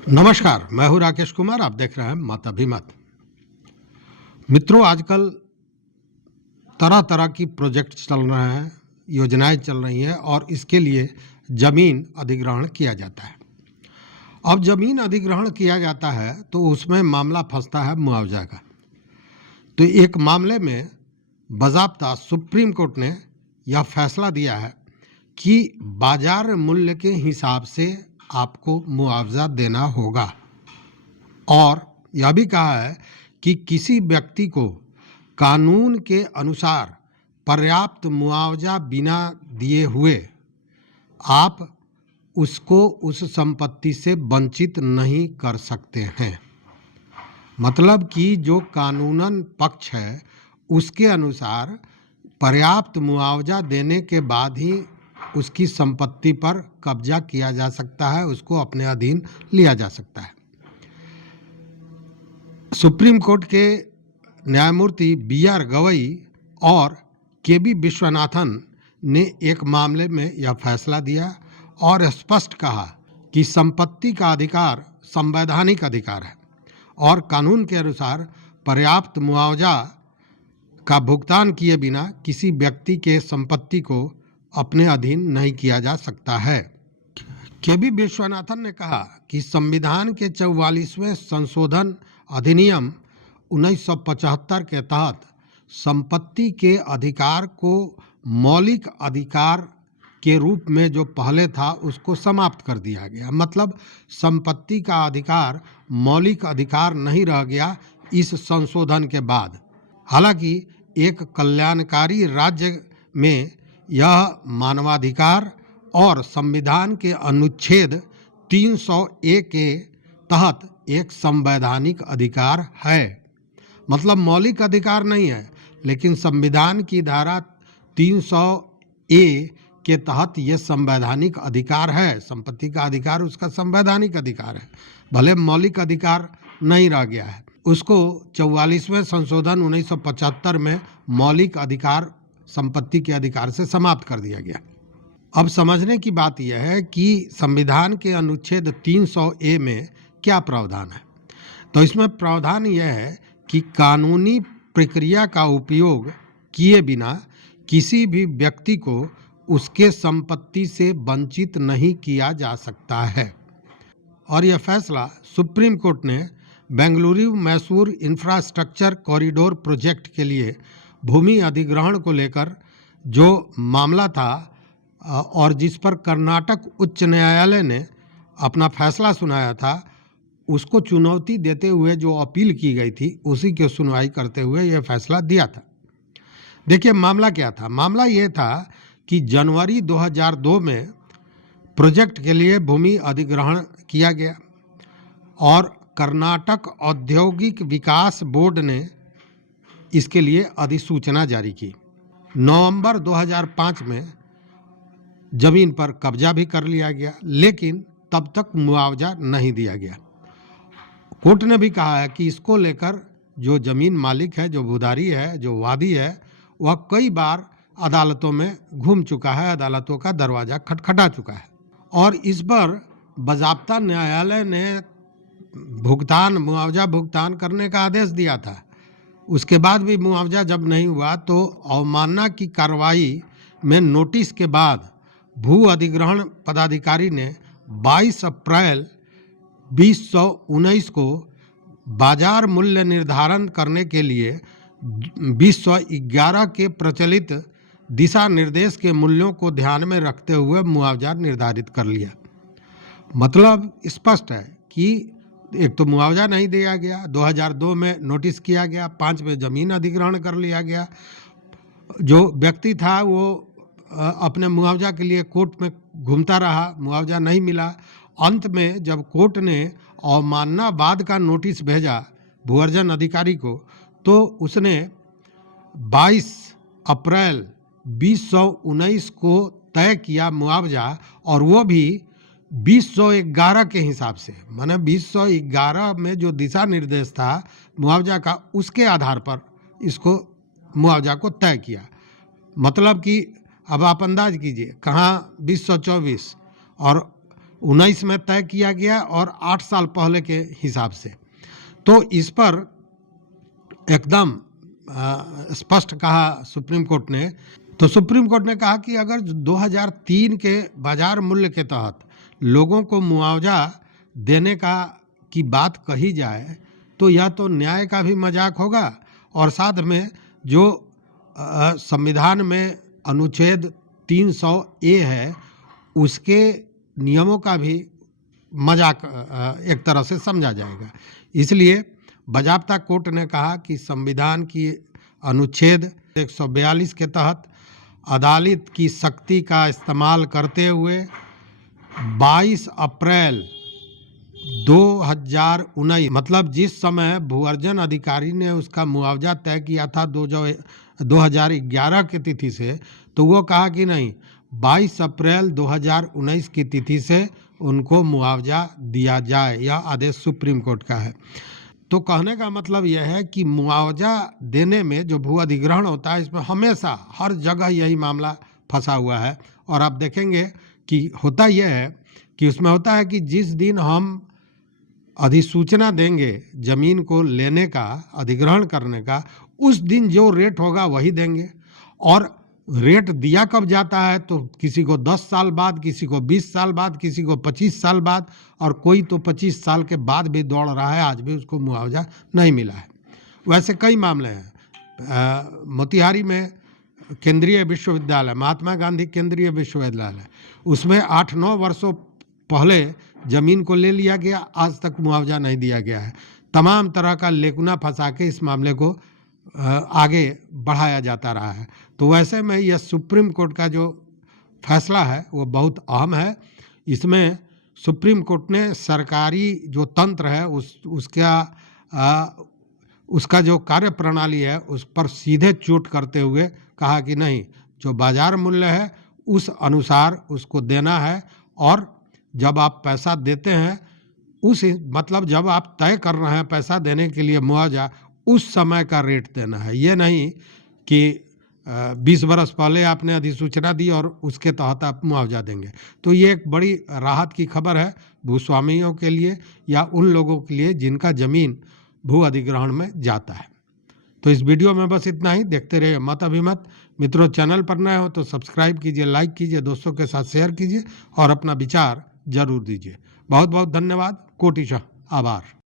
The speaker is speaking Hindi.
नमस्कार, मैं हूं राकेश कुमार। आप देख रहे हैं मत अभी मत। मित्रों, आजकल तरह तरह की प्रोजेक्ट चल रहे हैं, योजनाएं चल रही हैं और इसके लिए जमीन अधिग्रहण किया जाता है। अब जमीन अधिग्रहण किया जाता है तो उसमें मामला फंसता है मुआवजा का। तो एक मामले में बाज़ाब्ता सुप्रीम कोर्ट ने यह फैसला दिया है कि बाजार मूल्य के हिसाब से आपको मुआवजा देना होगा और यह भी कहा है कि किसी व्यक्ति को कानून के अनुसार पर्याप्त मुआवजा बिना दिए हुए आप उसको उस संपत्ति से वंचित नहीं कर सकते हैं। मतलब कि जो कानूनन पक्ष है उसके अनुसार पर्याप्त मुआवजा देने के बाद ही उसकी संपत्ति पर कब्जा किया जा सकता है, उसको अपने अधीन लिया जा सकता है। सुप्रीम कोर्ट के न्यायमूर्ति बी.आर. गवई और के.बी. विश्वनाथन ने एक मामले में यह फैसला दिया और स्पष्ट कहा कि संपत्ति का अधिकार संवैधानिक अधिकार है और कानून के अनुसार पर्याप्त मुआवजा का भुगतान किए बिना किसी व्यक्ति के संपत्ति को अपने अधीन नहीं किया जा सकता है। के.बी. विश्वनाथन ने कहा कि संविधान के 44वें संशोधन अधिनियम 1975 के तहत संपत्ति के अधिकार को मौलिक अधिकार के रूप में जो पहले था उसको समाप्त कर दिया गया। मतलब संपत्ति का अधिकार मौलिक अधिकार नहीं रह गया इस संशोधन के बाद। हालांकि एक कल्याणकारी राज्य में यह मानवाधिकार और संविधान के अनुच्छेद 300A के तहत एक संवैधानिक अधिकार है। मतलब मौलिक अधिकार नहीं है, लेकिन संविधान की धारा 300A के तहत यह संवैधानिक अधिकार है। संपत्ति का अधिकार उसका संवैधानिक अधिकार है, भले मौलिक अधिकार नहीं रह गया है। उसको 44वें संशोधन 1975 में मौलिक अधिकार संपत्ति के अधिकार से समाप्त कर दिया गया। अब समझने की बात यह है कि संविधान के अनुच्छेद 300A में क्या प्रावधान है। तो इसमें प्रावधान यह है कि कानूनी प्रक्रिया का उपयोग किए बिना किसी भी व्यक्ति को उसके संपत्ति से वंचित नहीं किया जा सकता है। और यह फैसला सुप्रीम कोर्ट ने Bengaluru Mysore infrastructure corridor project के लिए भूमि अधिग्रहण को लेकर जो मामला था और जिस पर कर्नाटक उच्च न्यायालय ने अपना फैसला सुनाया था, उसको चुनौती देते हुए जो अपील की गई थी उसी की सुनवाई करते हुए यह फैसला दिया था। देखिए मामला क्या था। मामला ये था कि जनवरी 2002 में प्रोजेक्ट के लिए भूमि अधिग्रहण किया गया और कर्नाटक औद्योगिक विकास बोर्ड ने इसके लिए अधिसूचना जारी की। नवंबर 2005 में जमीन पर कब्जा भी कर लिया गया, लेकिन तब तक मुआवजा नहीं दिया गया। कोर्ट ने भी कहा है कि इसको लेकर जो जमीन मालिक है, जो भूधारी है, जो वादी है, वह कई बार अदालतों में घूम चुका है, अदालतों का दरवाजा खटखटा चुका है और इस पर बाज़ाब्ता न्यायालय ने मुआवजा भुगतान करने का आदेश दिया था। उसके बाद भी मुआवजा जब नहीं हुआ तो अवमानना की कार्रवाई में नोटिस के बाद भू अधिग्रहण पदाधिकारी ने 22 अप्रैल 2019 को बाजार मूल्य निर्धारण करने के लिए 2011 के प्रचलित दिशा निर्देश के मूल्यों को ध्यान में रखते हुए मुआवजा निर्धारित कर लिया। मतलब स्पष्ट है कि एक तो मुआवजा नहीं दिया गया, 2002 में नोटिस किया गया, 5 में ज़मीन अधिग्रहण कर लिया गया। जो व्यक्ति था वो अपने मुआवजा के लिए कोर्ट में घूमता रहा, मुआवजा नहीं मिला। अंत में जब कोर्ट ने अवमाननावाद का नोटिस भेजा भू अर्जन अधिकारी को, तो उसने 22 अप्रैल 2019 को तय किया मुआवजा, और वो भी 2011 के हिसाब से। माने 2011 में जो दिशा निर्देश था मुआवजा का, उसके आधार पर इसको मुआवजा को तय किया। मतलब कि अब आप अंदाज कीजिए, कहाँ 2024 और 19 में तय किया गया और 8 साल पहले के हिसाब से। तो इस पर एकदम स्पष्ट कहा सुप्रीम कोर्ट ने। तो सुप्रीम कोर्ट ने कहा कि अगर 2003 के बाजार मूल्य के तहत लोगों को मुआवजा देने की बात कही जाए तो यह तो न्याय का भी मजाक होगा और साथ में जो संविधान में अनुच्छेद 300A है उसके नियमों का भी मजाक एक तरह से समझा जाएगा। इसलिए बाजाप्ता कोर्ट ने कहा कि संविधान की अनुच्छेद 142 के तहत अदालत की शक्ति का इस्तेमाल करते हुए 22 अप्रैल 2019 मतलब जिस समय भूअर्जन अधिकारी ने उसका मुआवजा तय किया था 2011 की तिथि से, तो वो कहा कि नहीं 22 अप्रैल 2019 की तिथि से उनको मुआवजा दिया जाए। यह आदेश सुप्रीम कोर्ट का है। तो कहने का मतलब यह है कि मुआवजा देने में जो भू अधिग्रहण होता है इसमें हमेशा हर जगह यही मामला फंसा हुआ है। और आप देखेंगे कि होता यह है कि उसमें होता है कि जिस दिन हम अधिसूचना देंगे जमीन को लेने का, अधिग्रहण करने का, उस दिन जो रेट होगा वही देंगे। और रेट दिया कब जाता है तो किसी को 10 साल बाद, किसी को 20 साल बाद, किसी को 25 साल बाद और कोई तो 25 साल के बाद भी दौड़ रहा है, आज भी उसको मुआवजा नहीं मिला है। वैसे कई मामले हैं। मोतिहारी में केंद्रीय विश्वविद्यालय, महात्मा गांधी केंद्रीय विश्वविद्यालय, उसमें 8-9 वर्षों पहले ज़मीन को ले लिया गया, आज तक मुआवजा नहीं दिया गया है। तमाम तरह का लेकुना फंसा के इस मामले को आगे बढ़ाया जाता रहा है। तो वैसे में यह सुप्रीम कोर्ट का जो फैसला है वो बहुत अहम है। इसमें सुप्रीम कोर्ट ने सरकारी जो तंत्र है उसका जो कार्य प्रणाली है उस पर सीधे चोट करते हुए कहा कि नहीं, जो बाजार मूल्य है उस अनुसार उसको देना है। और जब आप पैसा देते हैं मतलब जब आप तय कर रहे हैं पैसा देने के लिए मुआवजा, उस समय का रेट देना है। ये नहीं कि 20 बरस पहले आपने अधिसूचना दी और उसके तहत आप मुआवजा देंगे। तो ये एक बड़ी राहत की खबर है भूस्वामियों के लिए या उन लोगों के लिए जिनका ज़मीन भू अधिग्रहण में जाता है। तो इस वीडियो में बस इतना ही। देखते रहिए मत अभिमत। मित्रों, चैनल पर नए हो तो सब्सक्राइब कीजिए, लाइक कीजिए, दोस्तों के साथ शेयर कीजिए और अपना विचार जरूर दीजिए। बहुत बहुत धन्यवाद। कोटिशः आभार।